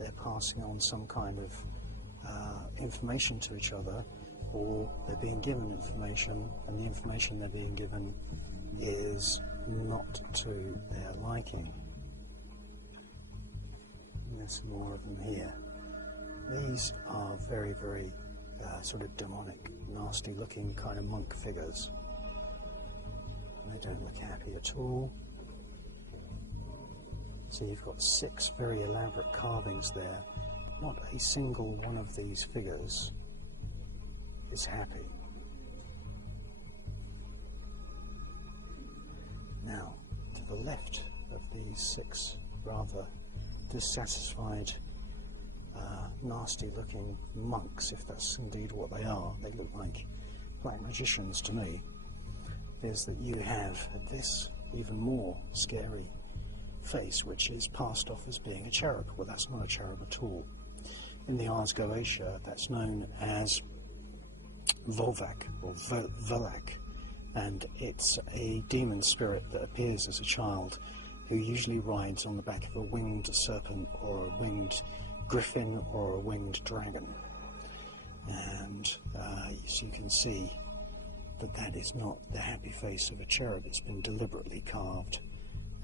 they're passing on some kind of information to each other, or they're being given information, and the information they're being given is not to their liking. And there's some more of them here. These are very, very sort of demonic, nasty looking kind of monk figures. They don't look happy at all. So you've got 6 very elaborate carvings there. Not a single one of these figures is happy. Now, to the left of these 6 rather dissatisfied, nasty looking monks, if that's indeed what they are, they look like black magicians to me, is that you have this even more scary face, which is passed off as being a cherub. Well, that's not a cherub at all. In the Ars Goetia, that's known as Volvac or Velak, and it's a demon spirit that appears as a child who usually rides on the back of a winged serpent or a winged griffin or a winged dragon. And so you can see that that is not the happy face of a cherub. It's been deliberately carved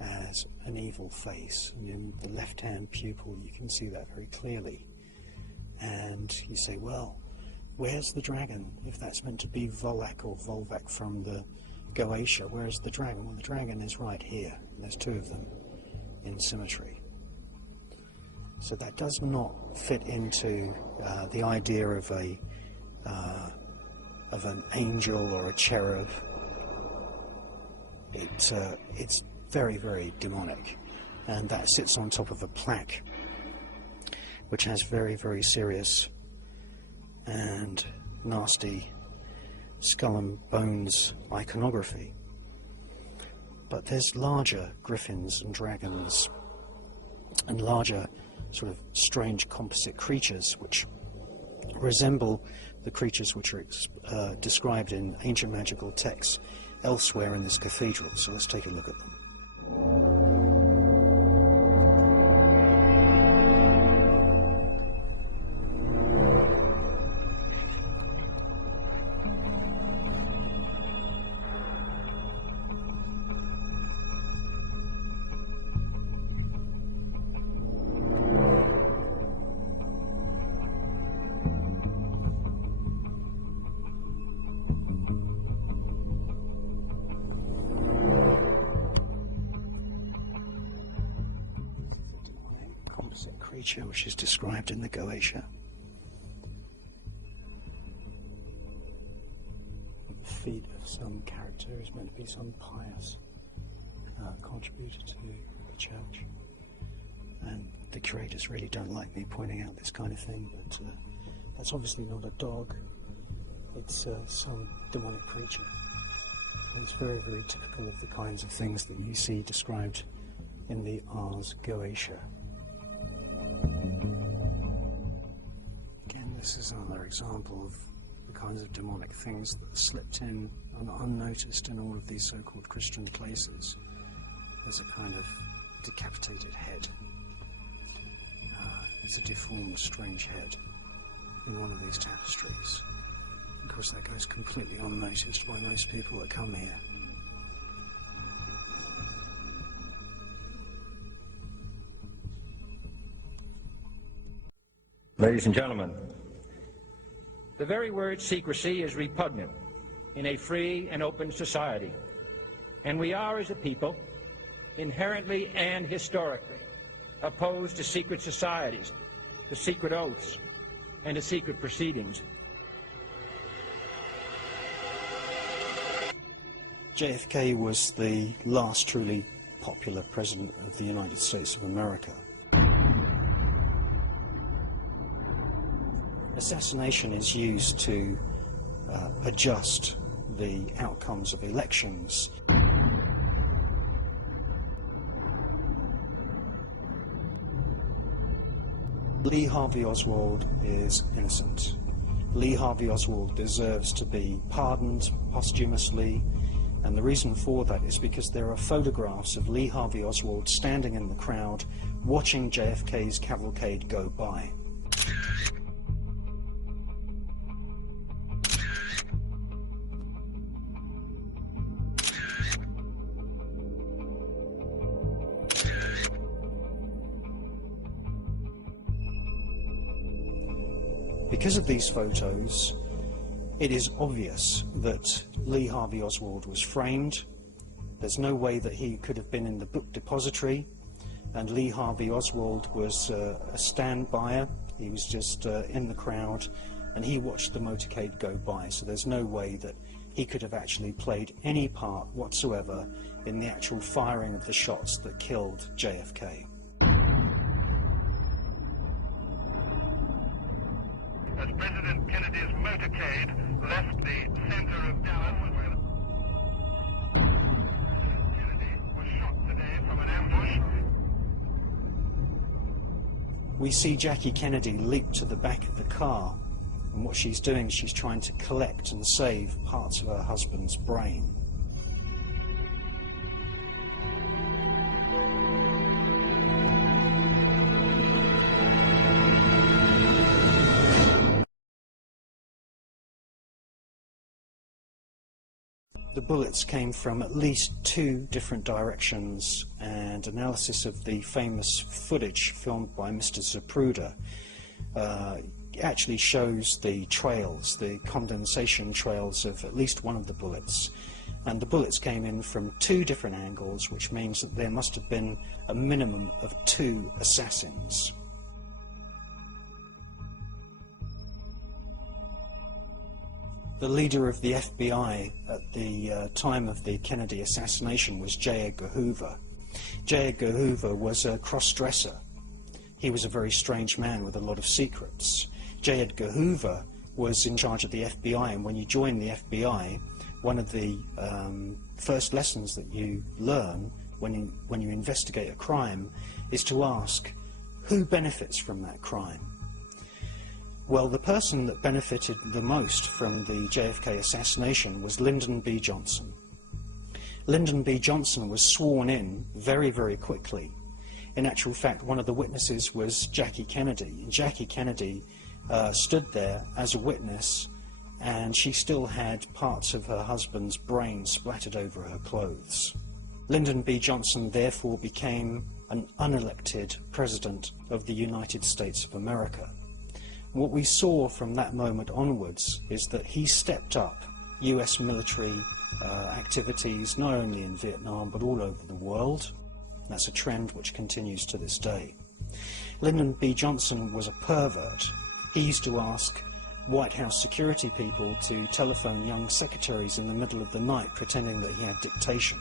as an evil face. And in the left-hand pupil you can see that very clearly. And you say, well, where's the dragon? If that's meant to be Volak or Volvac from the Goetia, where's the dragon? Well, the dragon is right here. And there's 2 of them in symmetry. So that does not fit into the idea of an angel or a cherub. It's very, very demonic, and that sits on top of a plaque which has very, very serious and nasty skull and bones iconography. But there's larger griffins and dragons and larger sort of strange composite creatures which resemble the creatures which are described in ancient magical texts elsewhere in this cathedral. So let's take a look at them. Creature which is described in the Goetia. The feet of some character is meant to be some pious contributor to the church. And the curators really don't like me pointing out this kind of thing, but that's obviously not a dog. It's some demonic creature. And it's very, very typical of the kinds of things that you see described in the Ars Goetia. Again, this is another example of the kinds of demonic things that are slipped in and unnoticed in all of these so-called Christian places. There's a kind of decapitated head. It's a deformed, strange head in one of these tapestries. Of course, that goes completely unnoticed by most people that come here. Ladies and gentlemen, the very word secrecy is repugnant in a free and open society, and we are, as a people, inherently and historically opposed to secret societies, to secret oaths, and to secret proceedings. JFK was the last truly popular president of the United States of America. Assassination is used to adjust the outcomes of elections. Lee Harvey Oswald is innocent. Lee Harvey Oswald deserves to be pardoned posthumously, and the reason for that is because there are photographs of Lee Harvey Oswald standing in the crowd watching JFK's cavalcade go by. Because of these photos, it is obvious that Lee Harvey Oswald was framed. There's no way that he could have been in the book depository, and Lee Harvey Oswald was a stand-byer. He was just in the crowd, and he watched the motorcade go by, so there's no way that he could have actually played any part whatsoever in the actual firing of the shots that killed JFK. As President Kennedy's motorcade left the center of Dallas, where President Kennedy was shot today from an ambush. We see Jackie Kennedy leap to the back of the car, and what she's doing, she's trying to collect and save parts of her husband's brain. The bullets came from at least 2 different directions, and analysis of the famous footage filmed by Mr. Zapruder actually shows the trails, the condensation trails of at least one of the bullets. And the bullets came in from 2 different angles, which means that there must have been a minimum of 2 assassins. The leader of the FBI at the time of the Kennedy assassination was J. Edgar Hoover. J. Edgar Hoover was a cross-dresser. He was a very strange man with a lot of secrets. J. Edgar Hoover was in charge of the FBI, and when you join the FBI, one of the first lessons that you learn when you investigate a crime is to ask, who benefits from that crime? Well, the person that benefited the most from the JFK assassination was Lyndon B. Johnson. Lyndon B. Johnson was sworn in very, very quickly. In actual fact, one of the witnesses was Jackie Kennedy. And Jackie Kennedy stood there as a witness, and she still had parts of her husband's brain splattered over her clothes. Lyndon B. Johnson therefore became an unelected president of the United States of America. What we saw from that moment onwards is that he stepped up US military activities, not only in Vietnam but all over the world. That's a trend which continues to this day. Lyndon B. Johnson was a pervert. He used to ask White House security people to telephone young secretaries in the middle of the night pretending that he had dictation.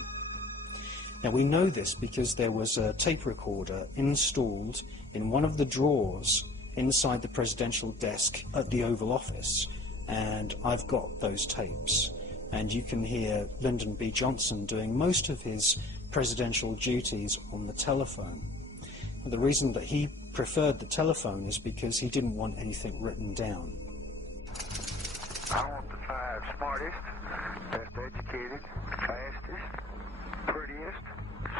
Now we know this because there was a tape recorder installed in one of the drawers inside the presidential desk at the Oval Office, and I've got those tapes, and you can hear Lyndon B. Johnson doing most of his presidential duties on the telephone. And the reason that he preferred the telephone is because he didn't want anything written down. I want the 5 smartest, best educated, fastest, prettiest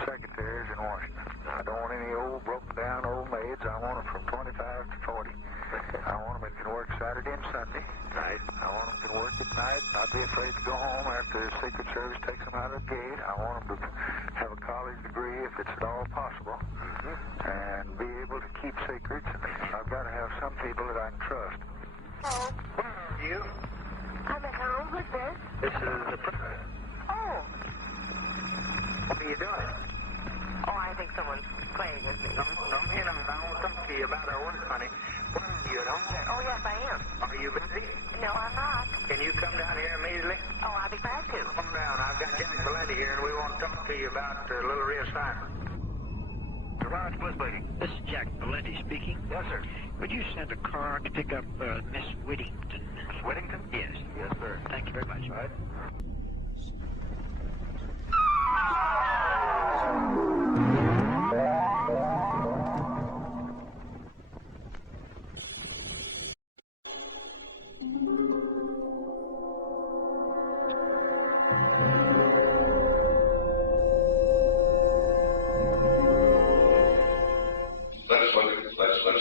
secretaries in Washington. I don't want any old, broken down old maids. I want them from 25 to 40. I want them that can work Saturday and Sunday. Right. I want them that can work at night, not be afraid to go home after the Secret Service takes them out of the gate. I want them to have a college degree if it's at all possible, and be able to keep secrets. And I've got to have some people that I can trust. Oh. Where are you? I'm at home. Who's this? This is the president. Oh. What are you doing? Oh, I think someone's playing with me. No, I want to talk to you about our work, honey. Where are you at home? Oh, yes, I am. Are you busy? No, I'm not. Can you come down here immediately? Oh, I'll be glad to. Come down. I've got Jack Valenti here, and we want to talk to you about a little reassignment. Raj Busby. This is Jack Valenti speaking. Yes, sir. Would you send a car to pick up Miss Whittington? Miss Whittington? Yes. Yes, sir. Thank you very much. All right.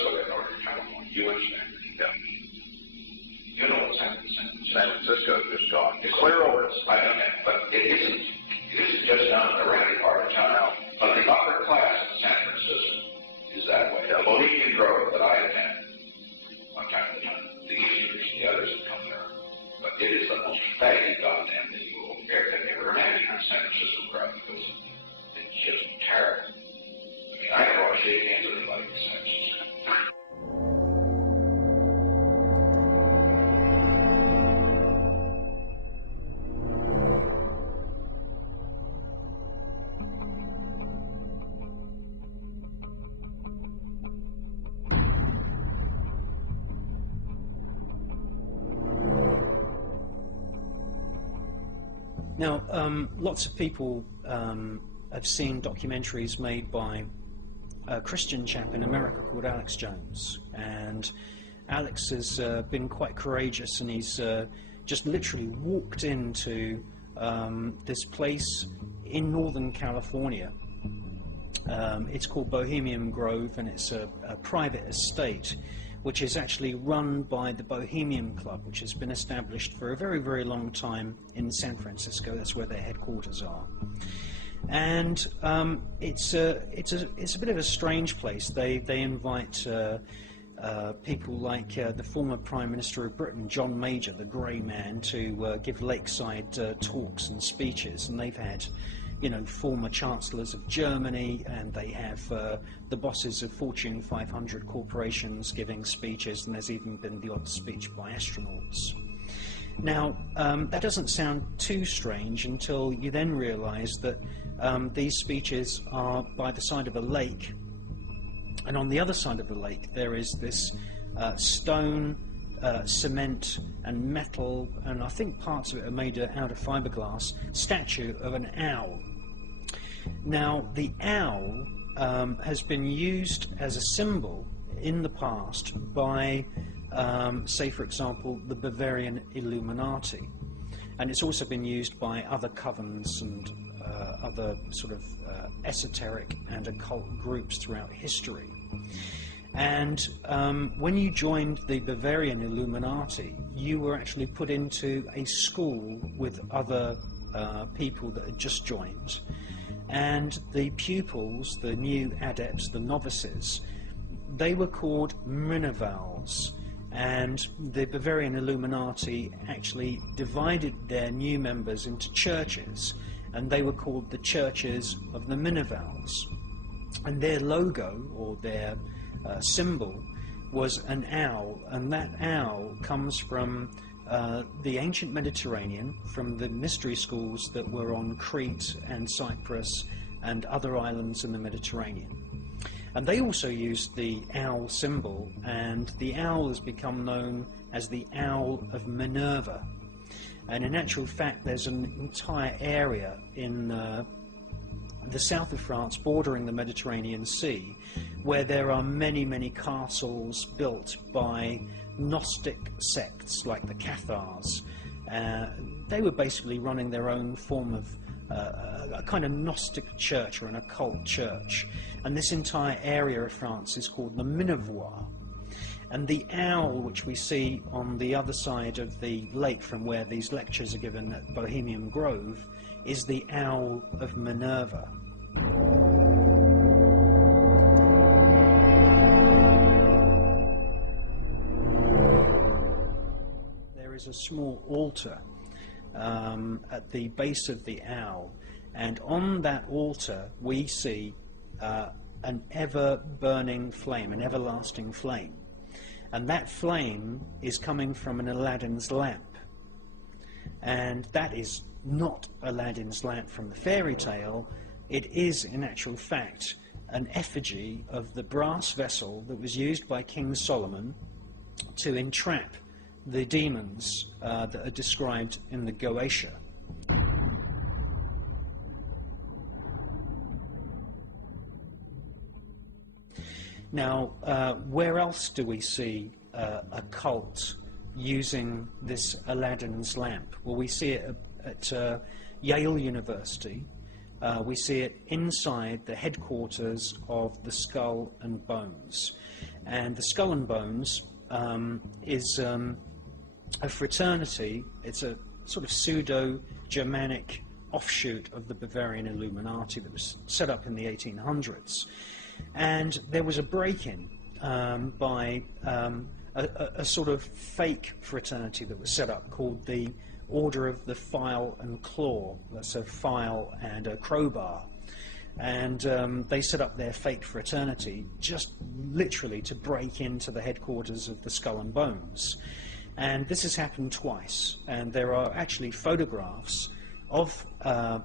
look at Northern California. You understand? Yeah. You know what's happened in San Francisco. San Francisco just gone. It's clear over. I know that, but it isn't just down in the rowdy part of town. But the upper class in San Francisco is that way. The Bohemian Grove that I attend, one time to time, the Easterners and the others have come there. But it is the most faggy goddamn thing you will ever imagine in San Francisco crowd. Because it's just terrible. I mean, I never want to shake hands with anybody in San Francisco. Now, lots of people have seen documentaries made by a Christian chap in America called Alex Jones, and Alex has been quite courageous, and he's just literally walked into this place in Northern California. It's called Bohemian Grove, and it's a private estate which is actually run by the Bohemian Club, which has been established for a very, very long time in San Francisco. That's where their headquarters are. And it's a bit of a strange place. They invite people like the former Prime Minister of Britain, John Major, the Grey Man, to give lakeside talks and speeches, and they've had, you know, former chancellors of Germany, and they have the bosses of Fortune 500 corporations giving speeches, and there's even been the odd speech by astronauts. Now, that doesn't sound too strange until you then realize that these speeches are by the side of a lake, and on the other side of the lake there is this stone, cement and metal, and I think parts of it are made out of fiberglass, statue of an owl. Now, the owl has been used as a symbol in the past by, say for example, the Bavarian Illuminati, and it's also been used by other covens and other sort of esoteric and occult groups throughout history. And when you joined the Bavarian Illuminati, you were actually put into a school with other people that had just joined, and the pupils, the new adepts, the novices, they were called Minervals, and the Bavarian Illuminati actually divided their new members into churches, and they were called the Churches of the Minervals. And their logo, or their symbol, was an owl, and that owl comes from the ancient Mediterranean, from the mystery schools that were on Crete and Cyprus and other islands in the Mediterranean. And they also used the owl symbol, and the owl has become known as the Owl of Minerva. And in actual fact, there's an entire area in the south of France, bordering the Mediterranean Sea, where there are many, many castles built by Gnostic sects like the Cathars. They were basically running their own form of a kind of Gnostic church or an occult church, and this entire area of France is called the Minervois. And the owl, which we see on the other side of the lake from where these lectures are given at Bohemian Grove, is the Owl of Minerva. There is a small altar at the base of the owl, and on that altar we see an ever-burning flame, an everlasting flame. And that flame is coming from an Aladdin's lamp. And that is not Aladdin's lamp from the fairy tale. It is, in actual fact, an effigy of the brass vessel that was used by King Solomon to entrap the demons that are described in the Goetia. Now, where else do we see a cult using this Aladdin's lamp? Well, we see it at Yale University, we see it inside the headquarters of the Skull and Bones. And the Skull and Bones is a fraternity. It's a sort of pseudo-Germanic offshoot of the Bavarian Illuminati that was set up in the 1800s. And there was a break-in by a sort of fake fraternity that was set up called the Order of the File and Claw. That's a file and a crowbar. And they set up their fake fraternity just literally to break into the headquarters of the Skull and Bones. And this has happened twice, and there are actually photographs of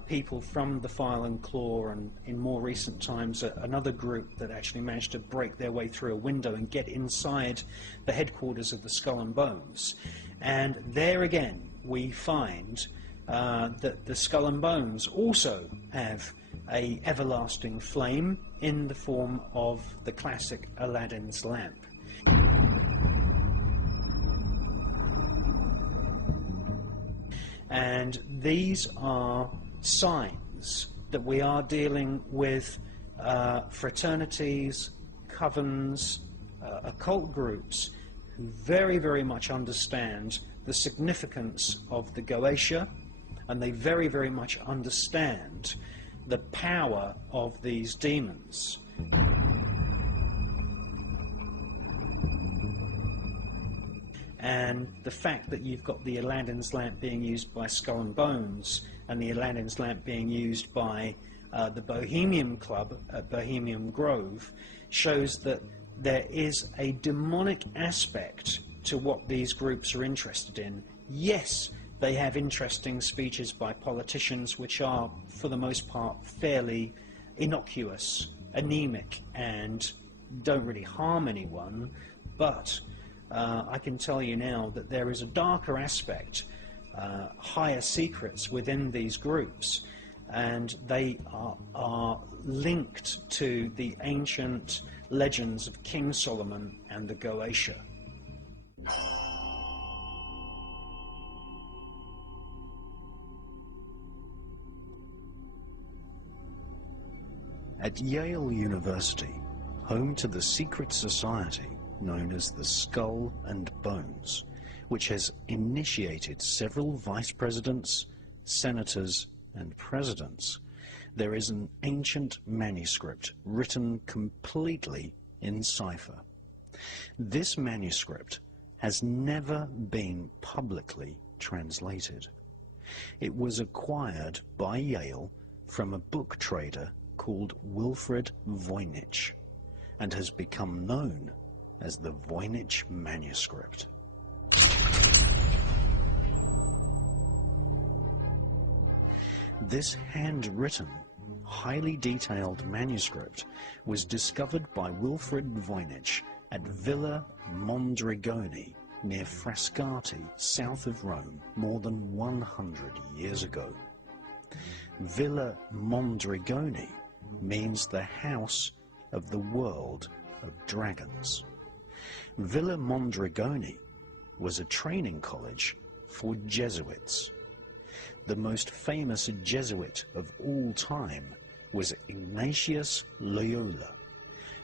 people from the File and Claw, and in more recent times another group that actually managed to break their way through a window and get inside the headquarters of the Skull and Bones. And there again we find that the Skull and Bones also have a everlasting flame in the form of the classic Aladdin's lamp. And these are signs that we are dealing with fraternities, covens, occult groups who very, very much understand the significance of the Goetia, and they very, very much understand the power of these demons. And the fact that you've got the Aladdin's lamp being used by Skull and Bones and the Aladdin's lamp being used by the Bohemian Club at Bohemian Grove shows that there is a demonic aspect to what these groups are interested in. Yes, they have interesting speeches by politicians which are, for the most part, fairly innocuous, anemic, and don't really harm anyone, but I can tell you now that there is a darker aspect, higher secrets within these groups, and they are linked to the ancient legends of King Solomon and the Goetia. At Yale University, home to the secret society known as the Skull and Bones, which has initiated several vice presidents, senators, and presidents, there is an ancient manuscript written completely in cipher. This manuscript has never been publicly translated. It was acquired by Yale from a book trader called Wilfred Voynich, and has become known as the Voynich manuscript. This handwritten, highly detailed manuscript was discovered by Wilfred Voynich at Villa Mondrigoni near Frascati, south of Rome, more than 100 years ago. Villa Mondrigoni means the house of the world of dragons. Villa Mondrigoni was a training college for Jesuits. The most famous Jesuit of all time was Ignatius Loyola,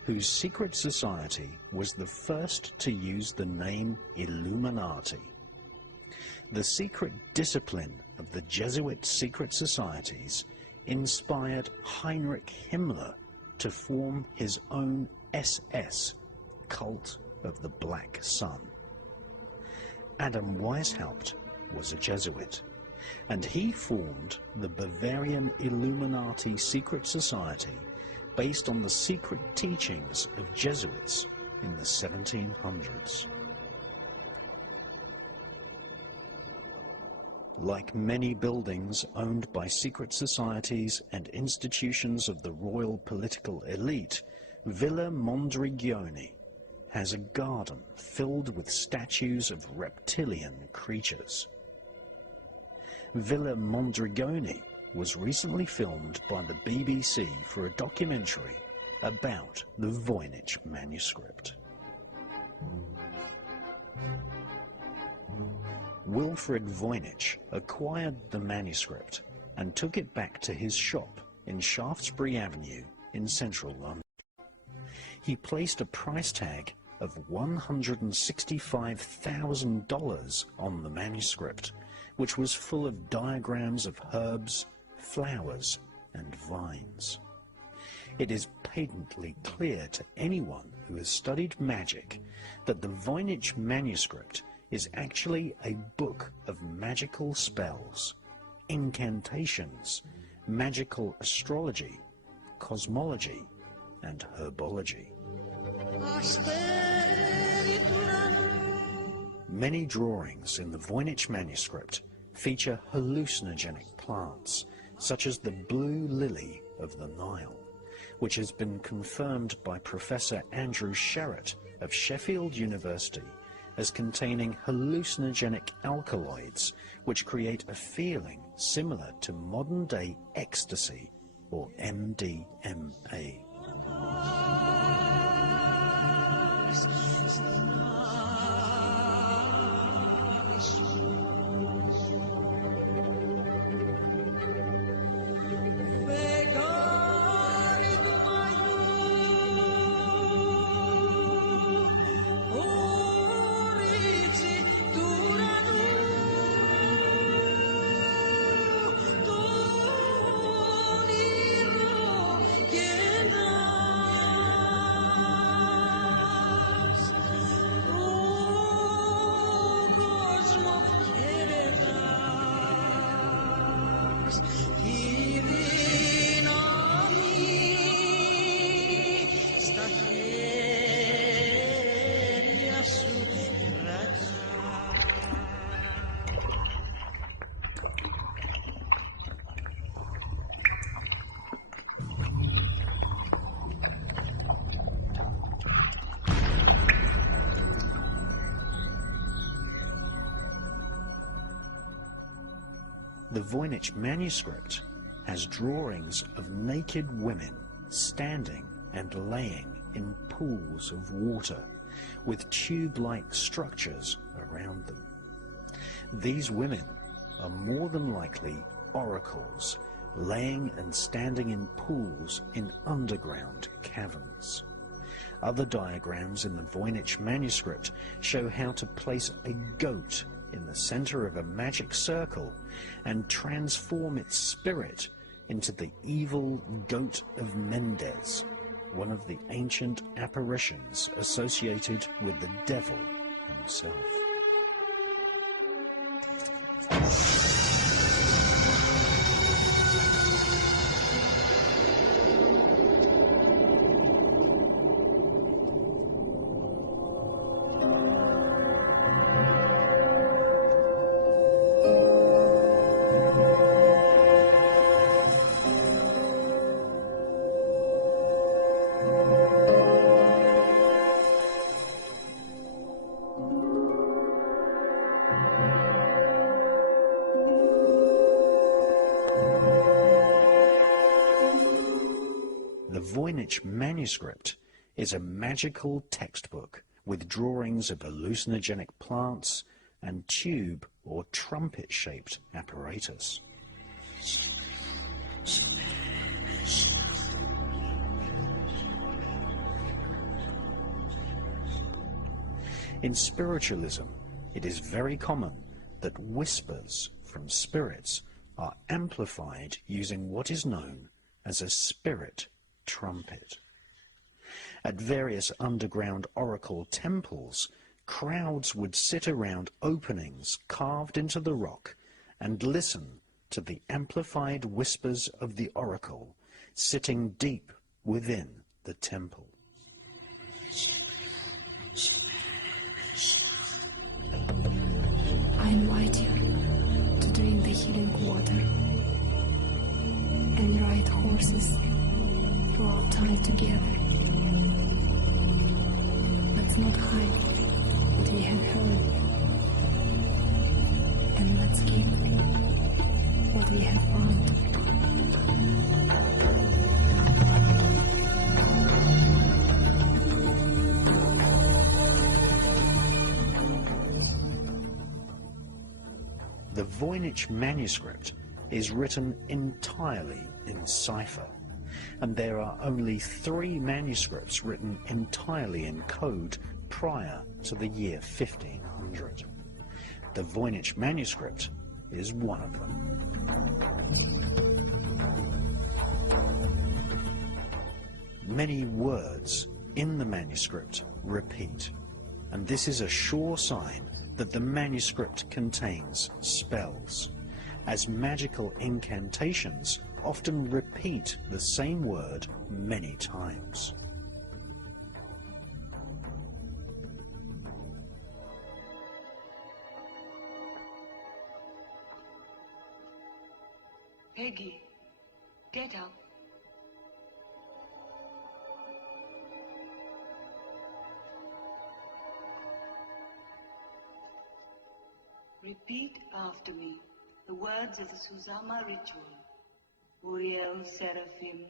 whose secret society was the first to use the name Illuminati. The secret discipline of the Jesuit secret societies inspired Heinrich Himmler to form his own SS, Cult of the Black Sun. Adam Weishaupt was a Jesuit, and he formed the Bavarian Illuminati secret society based on the secret teachings of Jesuits in the 1700s. Like many buildings owned by secret societies and institutions of the royal political elite, Villa Mondrigioni has a garden filled with statues of reptilian creatures. Villa Mondrigoni was recently filmed by the BBC for a documentary about the Voynich manuscript. Wilfred Voynich acquired the manuscript and took it back to his shop in Shaftesbury Avenue in central London. He placed a price tag of $165,000 on the manuscript, which was full of diagrams of herbs, flowers, and vines. It is patently clear to anyone who has studied magic that the Voynich manuscript is actually a book of magical spells, incantations, magical astrology, cosmology, and herbology. Many drawings in the Voynich manuscript feature hallucinogenic plants, such as the blue lily of the Nile, which has been confirmed by Professor Andrew Sherratt of Sheffield University as containing hallucinogenic alkaloids which create a feeling similar to modern-day ecstasy or MDMA. The Voynich manuscript has drawings of naked women standing and laying in pools of water with tube-like structures around them. These women are more than likely oracles, laying and standing in pools in underground caverns. Other diagrams in the Voynich manuscript show how to place a goat in the center of a magic circle and transform its spirit into the evil goat of Mendes, one of the ancient apparitions associated with the devil himself. The Voynich manuscript is a magical textbook with drawings of hallucinogenic plants and tube or trumpet-shaped apparatus. In spiritualism, it is very common that whispers from spirits are amplified using what is known as a spirit trumpet. At various underground oracle temples, crowds would sit around openings carved into the rock and listen to the amplified whispers of the oracle sitting deep within the temple. I invite you to drink the healing water and ride horses throughout time together. Let's not hide what we have heard, and let's keep what we have found. The Voynich manuscript is written entirely in cipher, and there are only 3 manuscripts written entirely in code prior to the year 1500. The Voynich manuscript is one of them. Many words in the manuscript repeat, and this is a sure sign that the manuscript contains spells, as magical incantations often repeat the same word many times. Peggy, get up. Repeat after me the words of the Susama ritual. Uriel Seraphim.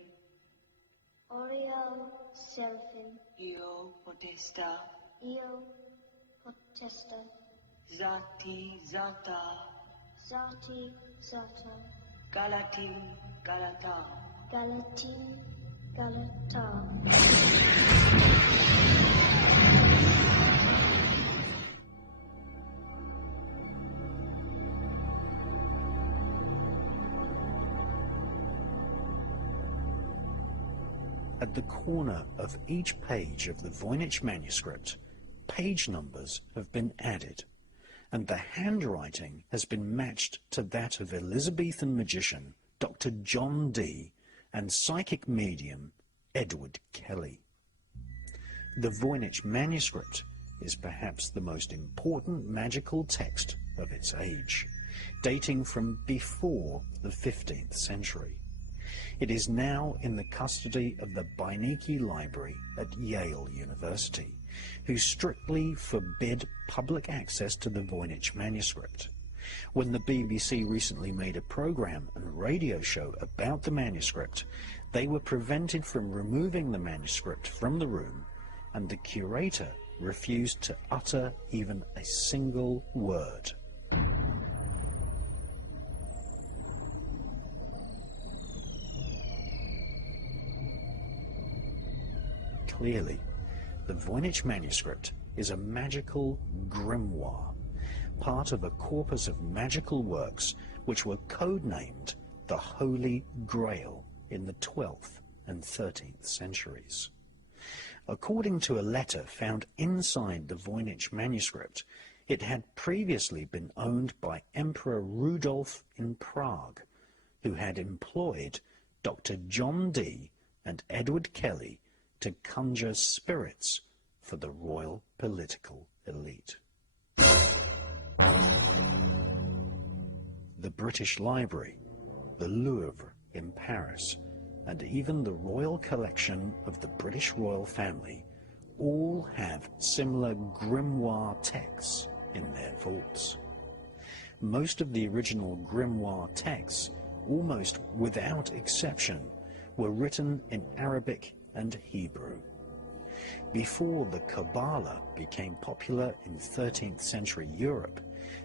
Uriel Seraphim. Io Potesta. Io Potesta. Zati Zata. Zati Zata. Galatim Galata. Galatim Galata. At the corner of each page of the Voynich manuscript, page numbers have been added, and the handwriting has been matched to that of Elizabethan magician Doctor John Dee and psychic medium Edward Kelly. The Voynich manuscript is perhaps the most important magical text of its age, dating from before the 15th century. It is now in the custody of the Beinecke Library at Yale University, who strictly forbid public access to the Voynich manuscript. When the BBC recently made a program and radio show about the manuscript, they were prevented from removing the manuscript from the room, and the curator refused to utter even a single word. Clearly, the Voynich manuscript is a magical grimoire, part of a corpus of magical works which were codenamed the Holy Grail in the 12th and 13th centuries. According to a letter found inside the Voynich manuscript, it had previously been owned by Emperor Rudolf in Prague, who had employed Dr. John Dee and Edward Kelly to conjure spirits for the royal political elite. The British Library, the Louvre in Paris, and even the Royal Collection of the British royal family all have similar grimoire texts in their vaults. Most of the original grimoire texts, almost without exception, were written in Arabic and Hebrew. Before the Kabbalah became popular in 13th century Europe,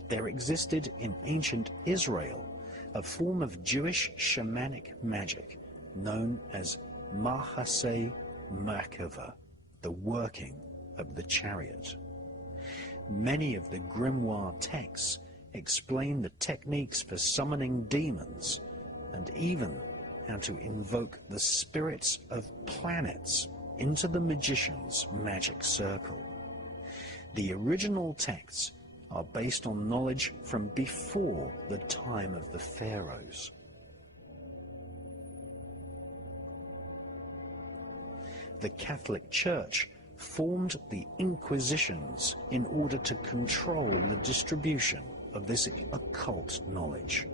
there existed in ancient Israel a form of Jewish shamanic magic known as Mahaseh Merkava, the working of the chariot. Many of the grimoire texts explain the techniques for summoning demons and even how to invoke the spirits of planets into the magician's magic circle. The original texts are based on knowledge from before the time of the pharaohs. The Catholic Church formed the Inquisitions in order to control the distribution of this occult knowledge.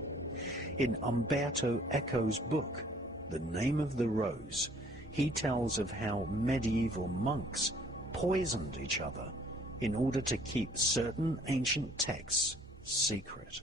In Umberto Eco's book, The Name of the Rose, he tells of how medieval monks poisoned each other in order to keep certain ancient texts secret.